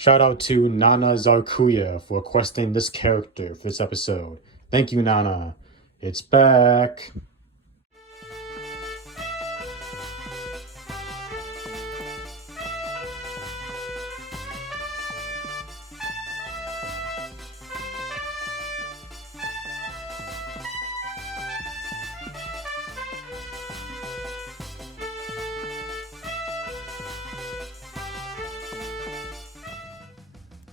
Shout out to Nana Zarkuya for requesting this character for this episode. Thank you, Nana. It's back.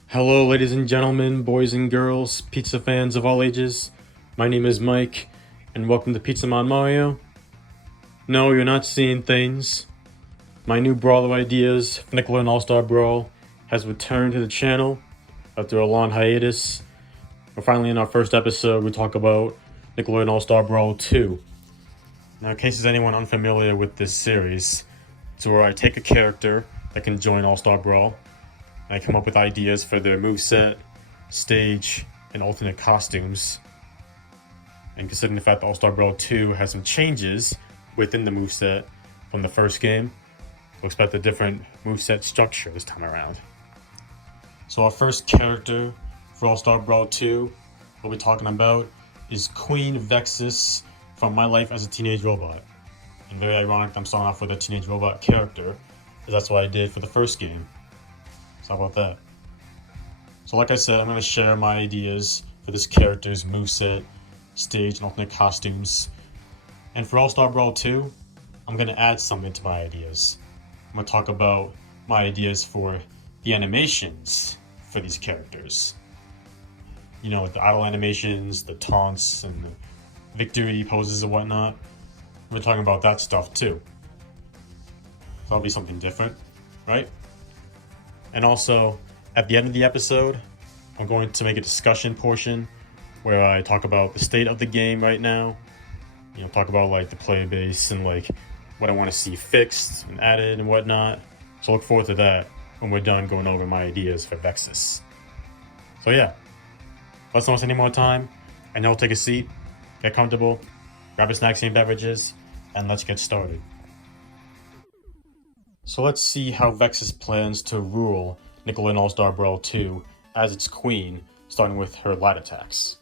Hello, ladies and gentlemen, boys and girls, pizza fans of all ages. My name is Mike, and welcome to Pizza Mon Mario. No, you're not seeing things. My new Brawler Ideas, Nickelodeon All-Star Brawl, has returned to the channel after a long hiatus. We're finally in our first episode. We talk about Nickelodeon All-Star Brawl 2. Now, in case there's anyone unfamiliar with this series, it's where I take a character that can join All-Star Brawl, I come up with ideas for their moveset, stage, and alternate costumes. And considering the fact that All-Star Brawl 2 has some changes within the moveset from the first game, we'll expect a different moveset structure this time around. So our first character for All-Star Brawl 2, what we're talking about, is Queen Vexus from My Life as a Teenage Robot. And very ironic I'm starting off with a teenage robot character, because that's what I did for the first game. So how about that? So like I said, I'm going to share my ideas for this character's moveset, stage, and alternate costumes. And for All-Star Brawl 2, I'm going to add something to my ideas. I'm going to talk about my ideas for the animations for these characters. You know, the idle animations, the taunts, and the victory poses and whatnot. We're talking about that stuff too. So that'll be something different, right? And also, at the end of the episode, I'm going to make a discussion portion where I talk about the state of the game right now. You know, talk about like the player base and like what I want to see fixed and added and whatnot. So look forward to that when we're done going over my ideas for Vexus. So yeah, let's not waste any more time. I know, take a seat, get comfortable, grab your snacks and beverages, and let's get started. So let's see how Vexus plans to rule Nickelodeon All-Star Brawl 2 as its queen, starting with her light attacks.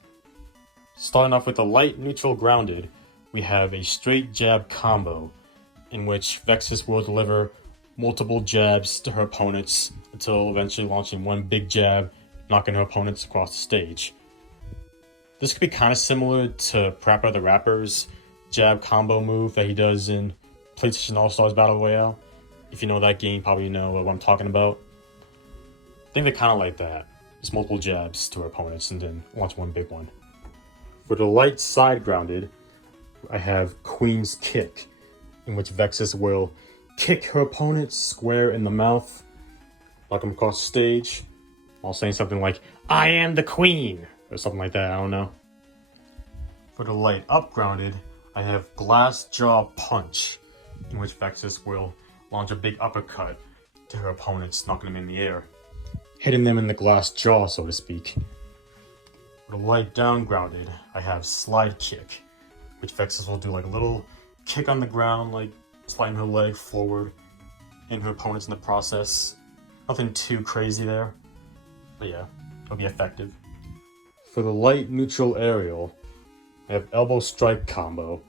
Starting off with a light, neutral, grounded, we have a straight jab combo, in which Vexus will deliver multiple jabs to her opponents until eventually launching one big jab, knocking her opponents across the stage. This could be kind of similar to Prapper the Rapper's jab combo move that he does in PlayStation All-Stars Battle Royale. If you know that game, probably know what I'm talking about. I think they're kind of like that. Just multiple jabs to her opponents and then launch one big one. For the light side grounded, I have Queen's Kick, in which Vexus will kick her opponent square in the mouth, knock him across the stage, while saying something like, "I am the queen," or something like that, I don't know. For the light up grounded, I have Glass Jaw Punch, in which Vexus will launch a big uppercut to her opponents, knocking them in the air, hitting them in the glass jaw, so to speak. For the light down grounded, I have Slide Kick, which Vexus will do like a little kick on the ground, like sliding her leg forward, and her opponents in the process. Nothing too crazy there, but yeah, it'll be effective. For the light neutral aerial, I have Elbow Strike combo,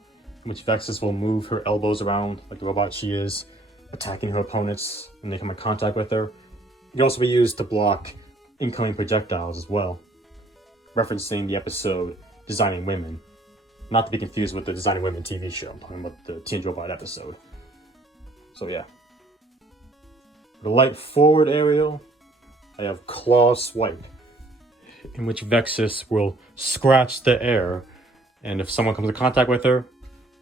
in which Vexus will move her elbows around like the robot she is, attacking her opponents when they come in contact with her. It can also be used to block incoming projectiles as well, referencing the episode Designing Women. Not to be confused with the Designing Women TV show, I'm talking about the Teenage Robot episode. So yeah. For the light forward aerial, I have Claw Swipe, in which Vexus will scratch the air, and if someone comes in contact with her,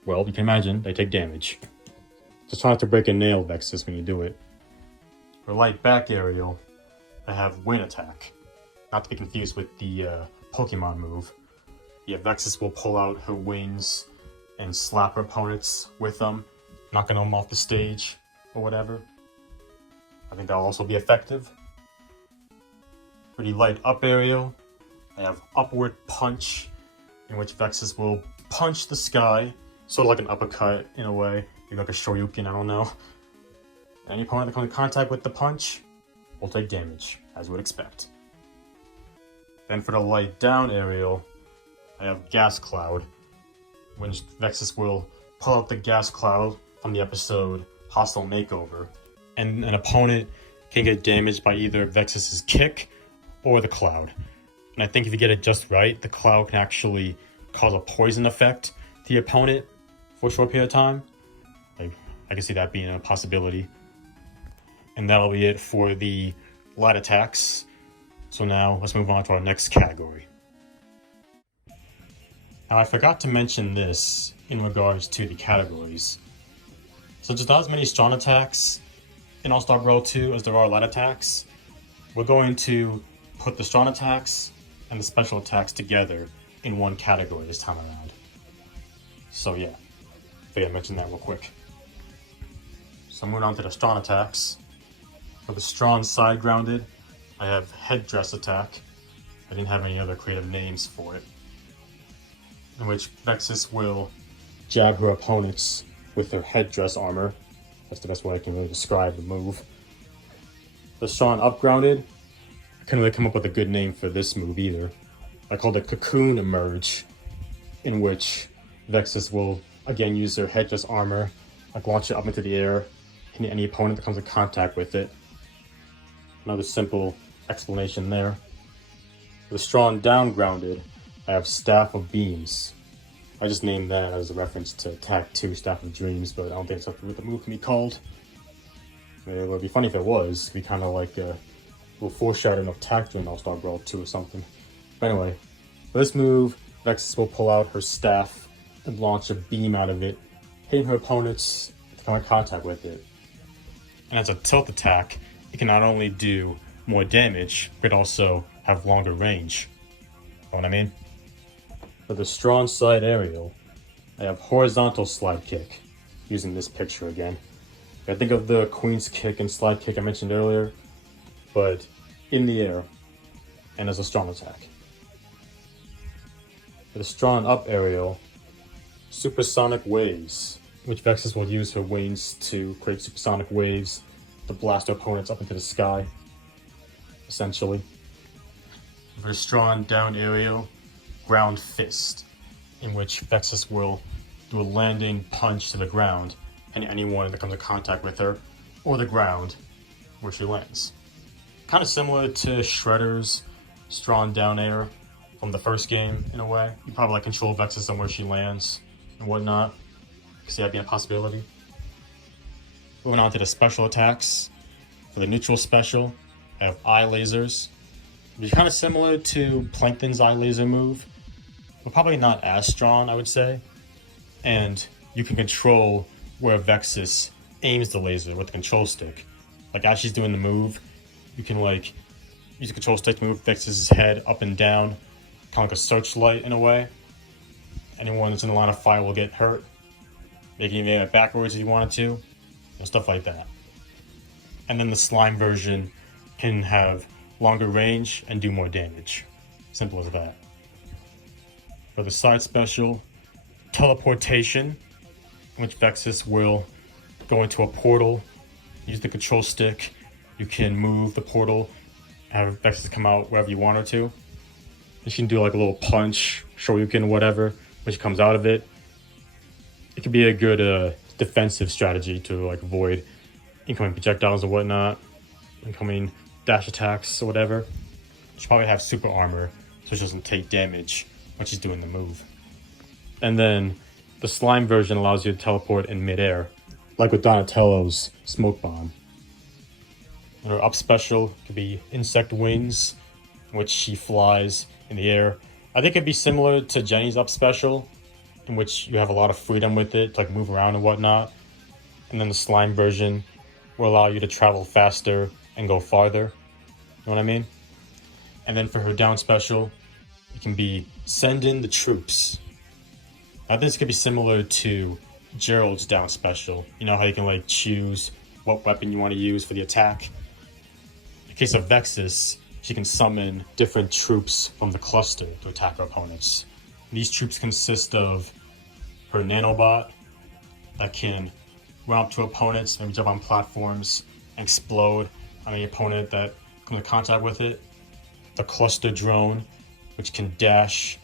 well, you can imagine, they take damage. Just try not to break a nail, Vexus, when you do it. For light back aerial, I have Wing Attack. Not to be confused with the Pokemon move. Yeah, Vexus will pull out her wings and slap her opponents with them, knocking them off the stage or whatever. I think that'll also be effective. For the light up aerial, I have Upward Punch, in which Vexus will punch the sky, sort of like an uppercut in a way. Maybe like a Shoryuken, I don't know. Any opponent that comes in contact with the punch will take damage, as you would expect. Then for the light down aerial, I have Gas Cloud, which Vexus will pull out the gas cloud from the episode Hostile Makeover, and an opponent can get damaged by either Vexus's kick or the cloud. And I think if you get it just right, the cloud can actually cause a poison effect to the opponent for a short period of time. I can see that being a possibility. And that'll be it for the light attacks. So now let's move on to our next category. Now I forgot to mention this in regards to the categories. So there's not as many strong attacks in All-Star Brawl 2 as there are light attacks. We're going to put the strong attacks and the special attacks together in one category this time around. So yeah, I think I mentioned that real quick. So moving on to the strong attacks. For the strong side grounded, I have Headdress Attack. I didn't have any other creative names for it. In which Vexus will jab her opponents with her headdress armor. That's the best way I can really describe the move. The strong up grounded, I couldn't really come up with a good name for this move either. I called it Cocoon Emerge, in which Vexus will again use her headdress armor, launch it up into the air, hitting any opponent that comes in contact with it. Another simple explanation there. For the strong down grounded, I have Staff of Beams. I just named that as a reference to Attack 2 Staff of Dreams, but I don't think it's up to what the move can be called. It would be funny if it was. It'd be kind of like a little foreshadowing of Attack during All-Star Brawl 2 or something. But anyway, for this move, Vexus will pull out her staff and launch a beam out of it, hitting her opponents to come in contact with it. And as a tilt attack, it can not only do more damage, but also have longer range. Know what I mean? For the strong side aerial, I have Horizontal Slide Kick, using this picture again. I think of the Queen's Kick and Slide Kick I mentioned earlier, but in the air and as a strong attack. For the strong up aerial, Supersonic Waves, which Vexus will use her wings to create supersonic waves to blast her opponents up into the sky, essentially. For the strong down aerial, Ground Fist, in which Vexus will do a landing punch to the ground and anyone that comes in contact with her, or the ground where she lands. Kind of similar to Shredder's strong down air from the first game in a way. You probably control Vexus on where she lands and whatnot. See that being a possibility. Moving on to the special attacks. For the neutral special, I have Eye Lasers, which is kind of similar to Plankton's Eye Laser move, but probably not as strong, I would say. And you can control where Vexus aims the laser with the control stick. As she's doing the move, you can use the control stick to move Vexus's head up and down, kind of like a searchlight in a way. Anyone that's in the line of fire will get hurt. Making it backwards if you wanted to, stuff like that. And then the slime version can have longer range and do more damage. Simple as that. For the side special, Teleportation, in which Vexus will go into a portal, use the control stick, you can move the portal, have Vexus come out wherever you want her to. And she can do a little punch, shoryuken, whatever, when she comes out of it. It could be a good defensive strategy to avoid incoming projectiles or whatnot, incoming dash attacks or whatever. She'll probably have super armor so she doesn't take damage when she's doing the move. And then the slime version allows you to teleport in midair, like with Donatello's Smoke Bomb. And her up special could be Insect Wings, in which she flies in the air. I think it'd be similar to Jenny's up special, in which you have a lot of freedom with it to move around and whatnot. And then the slime version will allow you to travel faster and go farther. You know what I mean? And then for her down special, it can be Send in the Troops. I think this could be similar to Gerald's down special. You know how you can choose what weapon you want to use for the attack? In case of Vexus, she can summon different troops from the cluster to attack her opponents. These troops consist of her nanobot that can run up to opponents, maybe jump on platforms, and explode on any opponent that comes in contact with it. The cluster drone, which can dash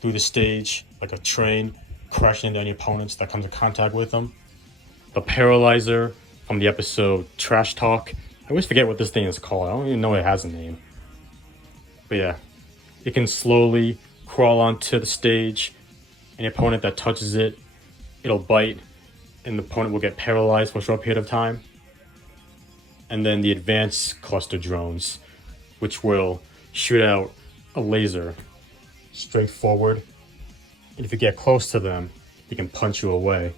through the stage like a train, crashing into any opponents that comes in contact with them. The paralyzer from the episode Trash Talk. I always forget what this thing is called. I don't even know it has a name. But yeah, it can slowly crawl onto the stage. Any opponent that touches it, it'll bite, and the opponent will get paralyzed for a short period of time. And then the advanced cluster drones, which will shoot out a laser straight forward. And if you get close to them, it can punch you away.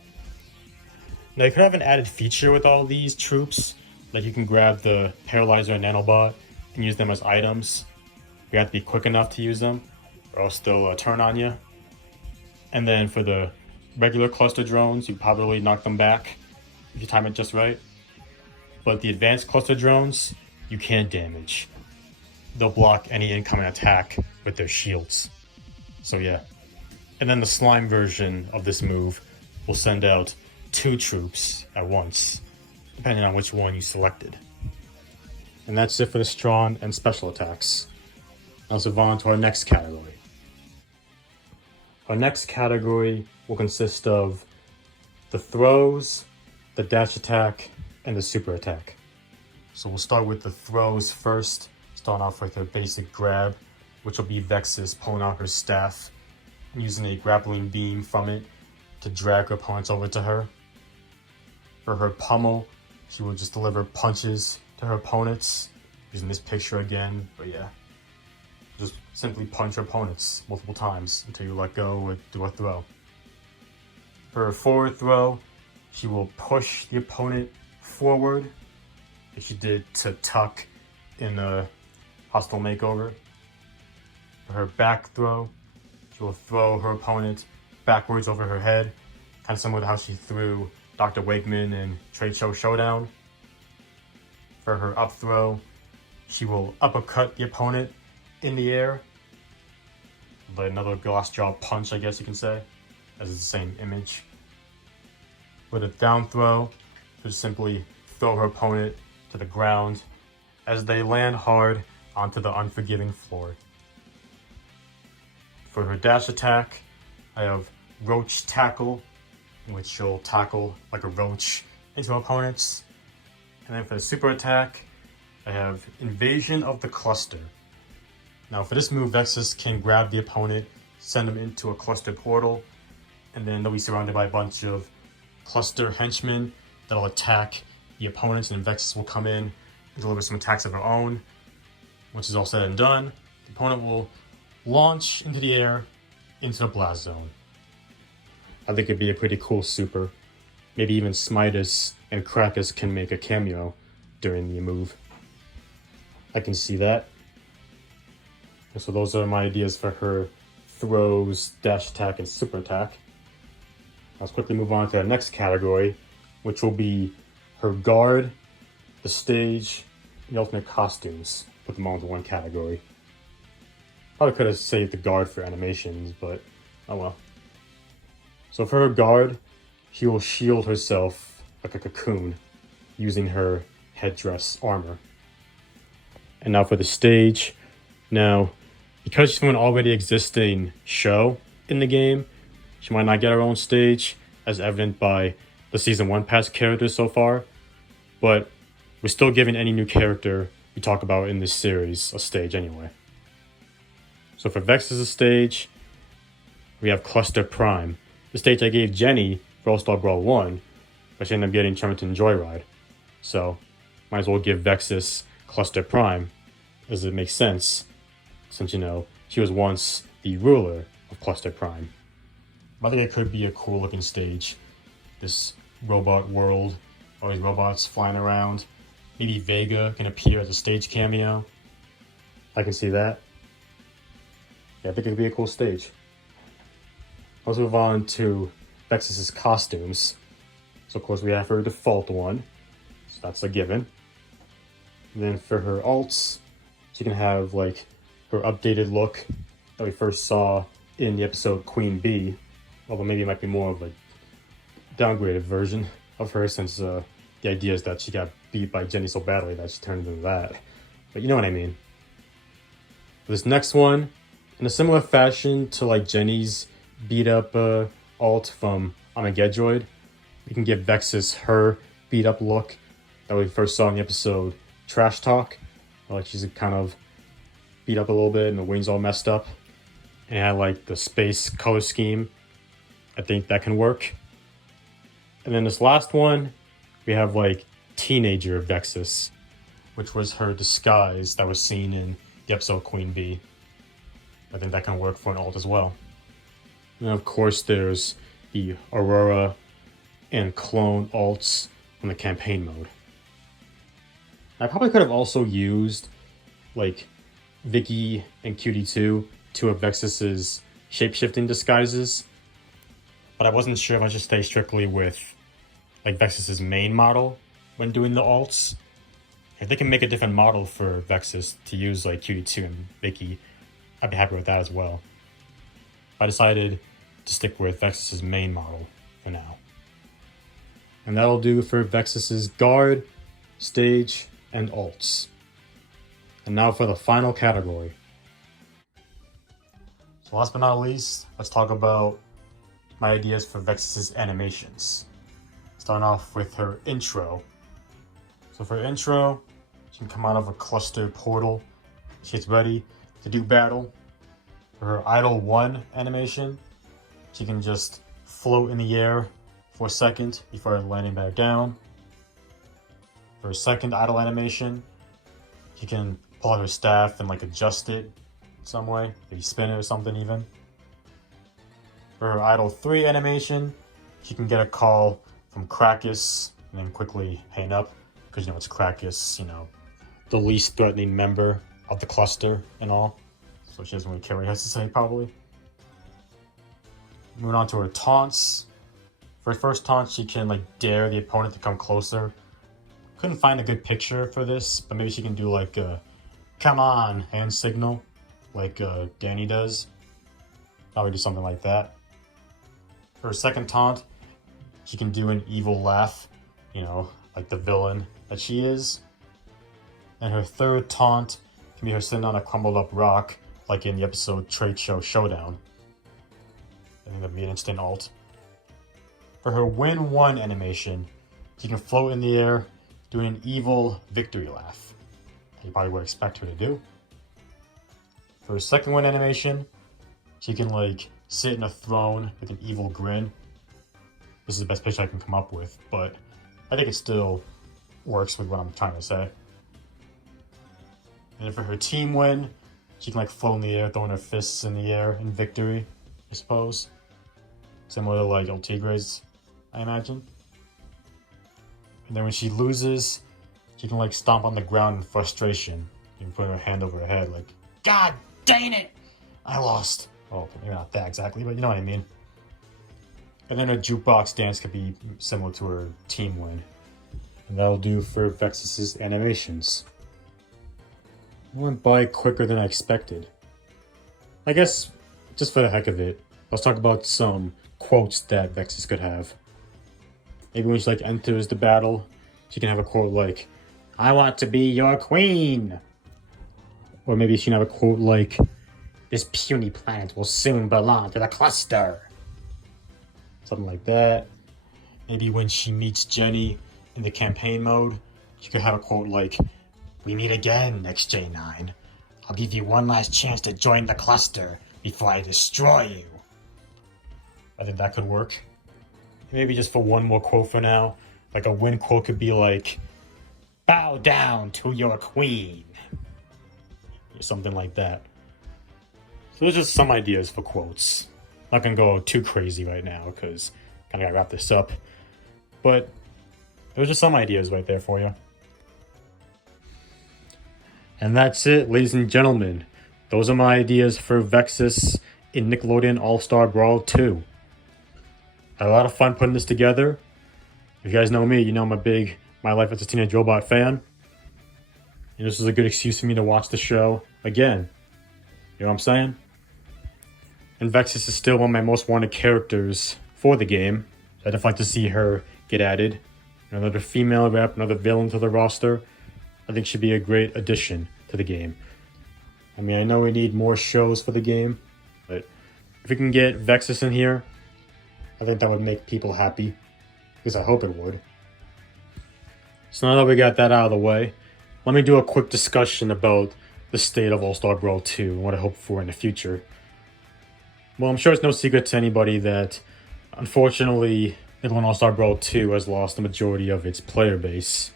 Now you could have an added feature with all these troops, like you can grab the paralyzer and nanobot and use them as items. You have to be quick enough to use them, or else they'll turn on you. And then for the regular cluster drones, you probably knock them back if you time it just right. But the advanced cluster drones, you can't damage. They'll block any incoming attack with their shields. So yeah. And then the slime version of this move will send out 2 troops at once, depending on which one you selected. And that's it for the strong and special attacks. Now let's move on to our next category. Our next category will consist of the throws, the dash attack, and the super attack. So we'll start with the throws first, starting off with her basic grab, which will be Vexus pulling out her staff and using a grappling beam from it to drag her opponents over to her. For her pummel, she will just deliver punches to her opponents, using this picture again, but yeah. Just simply punch your opponents multiple times until you let go or do a throw. For her forward throw, she will push the opponent forward, like she did to Tuck in a Hostile Makeover. For her back throw, she will throw her opponent backwards over her head, kind of similar to how she threw Dr. Wakeman in Trade Show Showdown. For her up throw, she will uppercut the opponent in the air, but another glass jaw punch, I guess you can say, as it's the same image. With a down throw, just simply throw her opponent to the ground as they land hard onto the unforgiving floor. For her dash attack, I have Roach Tackle, in which she'll tackle like a roach into opponents. And then for the super attack, I have Invasion of the Cluster. Now for this move, Vexus can grab the opponent, send them into a cluster portal, and then they'll be surrounded by a bunch of cluster henchmen that'll attack the opponents, and Vexus will come in and deliver some attacks of her own. Once it's all said and done, the opponent will launch into the air into the blast zone. I think it'd be a pretty cool super. Maybe even Smitus and Krakus can make a cameo during the move. I can see that. So those are my ideas for her throws, dash attack, and super attack. Let's quickly move on to the next category, which will be her guard, the stage, and the ultimate costumes. Put them all into one category. Probably could have saved the guard for animations, but oh well. So for her guard, she will shield herself like a cocoon using her headdress armor. And now for the stage. Now, because she's from an already existing show in the game, she might not get her own stage, as evident by the Season 1 pass characters so far, but we're still giving any new character we talk about in this series a stage anyway. So for Vexus' stage, we have Cluster Prime, the stage I gave Jenny for All-Star Brawl 1, but she ended up getting Tremorton Joyride. So, might as well give Vexus Cluster Prime, as it makes sense, since, you know, she was once the ruler of Cluster Prime. I think it could be a cool looking stage. This robot world, all these robots flying around. Maybe Vega can appear as a stage cameo. I can see that. Yeah, I think it could be a cool stage. Let's move on to Vexus' costumes. So of course we have her default one. So that's a given. And then for her alts, she can have like her updated look that we first saw in the episode Queen Bee, although maybe it might be more of a downgraded version of her, since the idea is that she got beat by Jenny so badly that she turned into that. But you know what I mean. This next one, in a similar fashion to like Jenny's beat up alt from Gedroid, we can give Vexus her beat up look that we first saw in the episode Trash Talk. Like she's kind of beat up a little bit and the wings all messed up. And I like the space color scheme. I think that can work. And then this last one, we have like teenager Vexus, which was her disguise that was seen in the episode Queen Bee. I think that can work for an alt as well. And of course there's the Aurora and clone alts from the campaign mode. I probably could have also used like Vicky and QD2, two of Vexus's shapeshifting disguises, but I wasn't sure if I should stay strictly with like Vexus's main model when doing the alts. If they can make a different model for Vexus to use like QD2 and Vicky, I'd be happy with that as well. I decided to stick with Vexus's main model for now. And that'll do for Vexus's guard, stage, and alts. And now for the final category. So last but not least, let's talk about my ideas for Vexus's animations. Starting off with her intro. So for her intro, she can come out of a cluster portal. She gets ready to do battle. For her Idle 1 animation, she can just float in the air for a second before landing back down. For her second idle animation, she can pull out her staff and like adjust it some way, maybe spin it or something even. For her idle 3 animation, she can get a call from Krakus and then quickly hang up, because you know it's Krakus, you know, the least threatening member of the cluster and all. So she doesn't really care what he has to say probably. Moving on to her taunts. For her first taunt, she can like dare the opponent to come closer. Couldn't find a good picture for this, but maybe she can do like a come on hand signal like Danny does. Probably do something like that. For her second taunt, she can do an evil laugh, you know, like the villain that she is. And her third taunt can be her sitting on a crumbled up rock, like in the episode Trade Show Showdown. I think that'd be an instant alt. For her win 1 animation, she can float in the air, doing an evil victory laugh. You probably would expect her to do. For her second win animation, she can like sit in a throne with an evil grin. This is the best picture I can come up with, but I think it still works with what I'm trying to say. And for her team win, she can like float in the air, throwing her fists in the air in victory, I suppose. Similar to like El Tigre's, I imagine. And then when she loses, she can like stomp on the ground in frustration. You can put her hand over her head like, God dang it! I lost. Oh, maybe not that exactly, but you know what I mean. And then her jukebox dance could be similar to her team win. And that'll do for Vexus's animations. It went by quicker than I expected. I guess, just for the heck of it, let's talk about some quotes that Vexus could have. Maybe when she like enters the battle, she can have a quote like, I want to be your queen. Or maybe she can have a quote like, this puny planet will soon belong to the cluster. Something like that. Maybe when she meets Jenny in the campaign mode, she could have a quote like, we meet again, next J9. I'll give you one last chance to join the cluster before I destroy you. I think that could work. Maybe just for one more quote for now. Like a win quote could be like, bow down to your queen. Or something like that. So there's just some ideas for quotes. Not gonna go too crazy right now because kind of gotta wrap this up. But those are some ideas right there for you. And that's it, ladies and gentlemen. Those are my ideas for Vexus in Nickelodeon All-Star Brawl 2. I had a lot of fun putting this together. If you guys know me, you know I'm a big My Life as a Teenage Robot fan. And this was a good excuse for me to watch the show again. You know what I'm saying? And Vexus is still one of my most wanted characters for the game. So I'd definitely like to see her get added. Another female rep, another villain to the roster, I think should be a great addition to the game. I mean, I know we need more shows for the game, but if we can get Vexus in here, I think that would make people happy. At least I hope it would. So now that we got that out of the way, let me do a quick discussion about the state of All-Star Brawl 2 and what I hope for in the future. Well, I'm sure it's no secret to anybody that, unfortunately, Nickelodeon All-Star Brawl 2 has lost the majority of its player base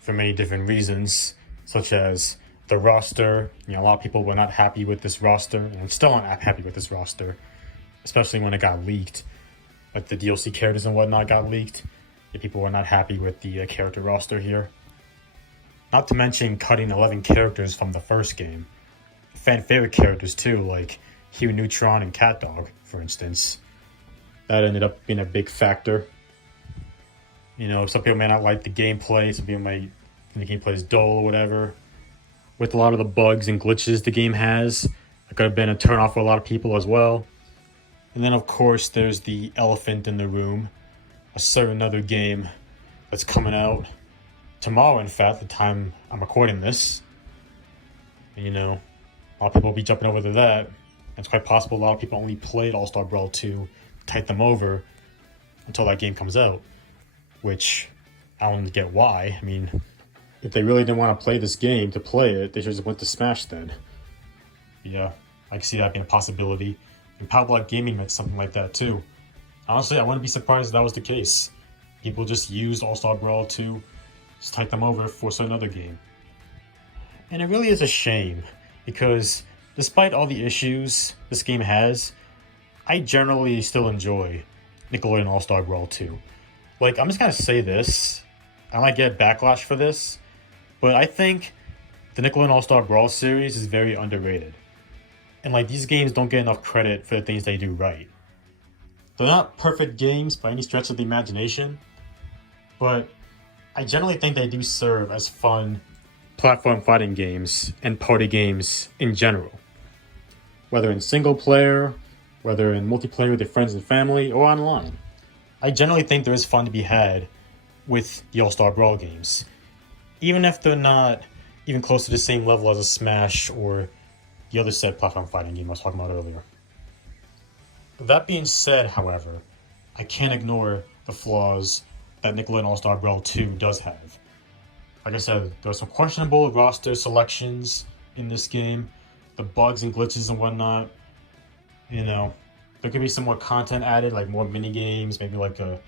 for many different reasons, such as the roster. A lot of people were not happy with this roster, and still not happy with this roster, especially when it got leaked. Like the DLC characters and whatnot got leaked. People were not happy with the character roster here. Not to mention cutting 11 characters from the first game. Fan favorite characters too, like Hugh Neutron and CatDog, for instance. That ended up being a big factor. Some people may not like the gameplay, some people might think the gameplay is dull or whatever. With a lot of the bugs and glitches the game has, it could have been a turnoff for a lot of people as well. And then of course there's the elephant in the room, a certain other game that's coming out tomorrow, in fact, the time I'm recording this. A lot of people will be jumping over to that. It's quite possible a lot of people only played All-Star Brawl 2 to tide them over until that game comes out, which I don't get why. I mean, if they really didn't want to play this game to play it, they should just went to Smash then. Yeah, I can see that being a possibility. And Powerblock Gaming meant something like that too. Honestly, I wouldn't be surprised if that was the case. People just used All-Star Brawl to just tide them over for some other game. And it really is a shame, because despite all the issues this game has, I generally still enjoy Nickelodeon All-Star Brawl 2. Like, I'm just gonna say this, I might get backlash for this, but I think the Nickelodeon All-Star Brawl series is very underrated. And these games don't get enough credit for the things they do right. They're not perfect games by any stretch of the imagination, but I generally think they do serve as fun platform fighting games and party games in general. Whether in single player, whether in multiplayer with your friends and family, or online. I generally think there is fun to be had with the All-Star Brawl games, even if they're not even close to the same level as a Smash or the other said platform fighting game I was talking about earlier. That being said, however, I can't ignore the flaws that Nickelodeon All-Star Brawl 2 does have. Like I said, there are some questionable roster selections in this game, the bugs and glitches and whatnot. There could be some more content added, like more mini games, maybe like a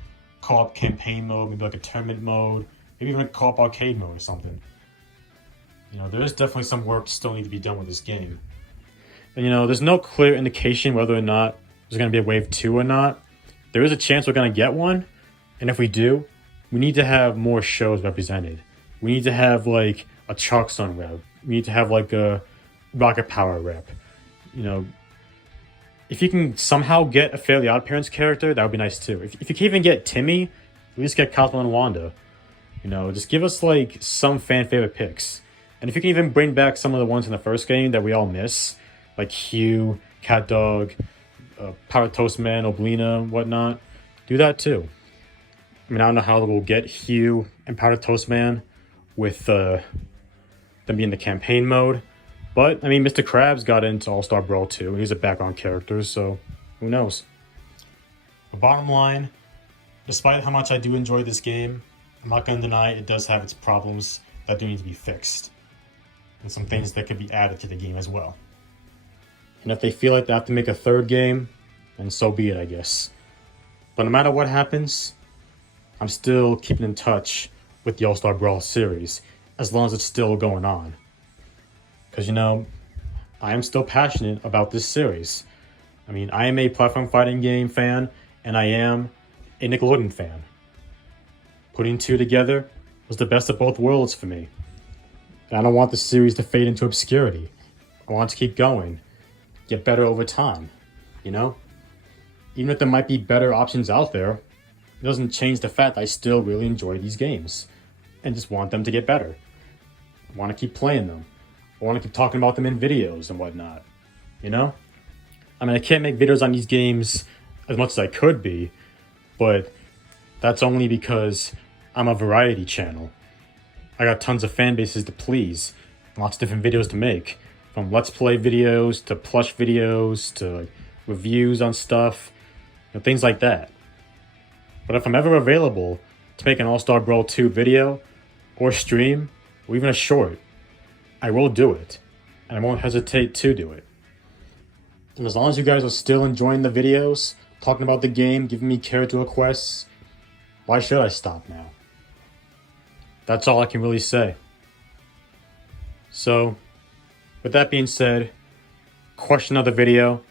co-op campaign mode, maybe like a tournament mode, maybe even a co-op arcade mode or something. There is definitely some work still need to be done with this game. And there's no clear indication whether or not there's going to be a wave 2 or not. There is a chance we're going to get one, and if we do, we need to have more shows represented. We need to have like a Chalk Zone rep. We need to have like a Rocket Power rep. If you can somehow get a Fairly OddParents character, that would be nice too. If you can even get Timmy, at least get Cosmo and Wanda. Just give us like some fan favorite picks. And if you can even bring back some of the ones in the first game that we all miss, like Hugh, CatDog, Power Toast Man, Oblina, whatnot, do that too. I mean, I don't know how we'll get Hugh and Powder Toast Man with them being the campaign mode. But, I mean, Mr. Krabs got into All-Star Brawl 2, and he's a background character, so who knows? The bottom line, despite how much I do enjoy this game, I'm not going to deny it does have its problems that do need to be fixed. And some things that could be added to the game as well. And if they feel like they have to make a third game, then so be it, I guess. But no matter what happens, I'm still keeping in touch with the All-Star Brawl series, as long as it's still going on. Because, I am still passionate about this series. I mean, I am a platform fighting game fan, and I am a Nickelodeon fan. Putting two together was the best of both worlds for me. And I don't want the series to fade into obscurity. I want it to keep going, get better over time, Even if there might be better options out there, it doesn't change the fact that I still really enjoy these games, and just want them to get better. I want to keep playing them. I want to keep talking about them in videos and whatnot, I mean, I can't make videos on these games as much as I could be, but that's only because I'm a variety channel. I got tons of fan bases to please, lots of different videos to make, from Let's Play videos to plush videos to like, reviews on stuff, things like that. But if I'm ever available to make an All-Star Brawl 2 video, or stream, or even a short, I will do it, and I won't hesitate to do it. And as long as you guys are still enjoying the videos, talking about the game, giving me character requests, why should I stop now? That's all I can really say. So, with that being said, question of the video: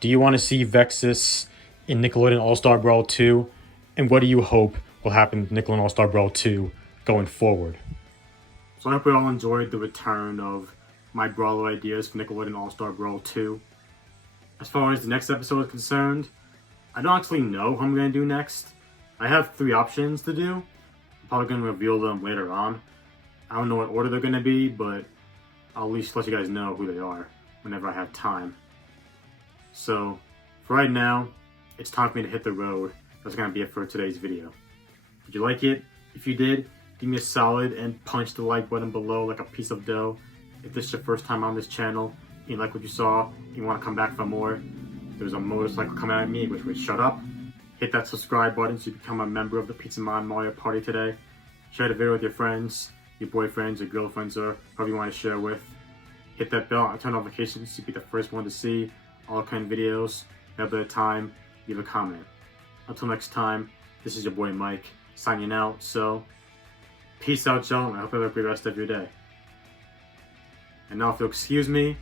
do you want to see Vexus in Nickelodeon All-Star Brawl 2? And what do you hope will happen in Nickelodeon All-Star Brawl 2 going forward? So I hope you all enjoyed the return of my Brawler ideas for Nickelodeon All-Star Brawl 2. As far as the next episode is concerned, I don't actually know what I'm going to do next. I have 3 options to do. I'm probably going to reveal them later on. I don't know what order they're going to be, but I'll at least let you guys know who they are whenever I have time. So, for right now, it's time for me to hit the road. That's going to be it for today's video. Did you like it? If you did, give me a solid and punch the like button below like a piece of dough. If this is your first time on this channel, you like what you saw, you want to come back for more, there's a motorcycle coming at me, which would shut up. Hit that subscribe button so you become a member of the Pizza Man Mario Party today. Share the video with your friends, your boyfriends, your girlfriends, or whoever you want to share with. Hit that bell and turn notifications to be the first one to see all kind of videos. Have a time, leave a comment. Until next time, this is your boy Mike, signing out. So, peace out, y'all, and I hope you have a great rest of your day. And now, if you'll excuse me,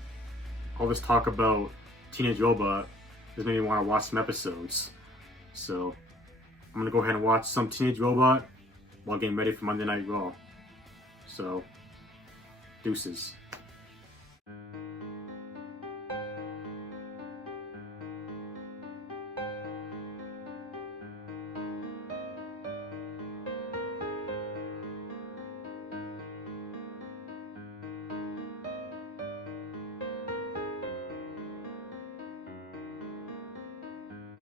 all this talk about Teenage Robot has made me want to watch some episodes. So, I'm gonna go ahead and watch some Teenage Robot while getting ready for Monday Night Raw. So, deuces.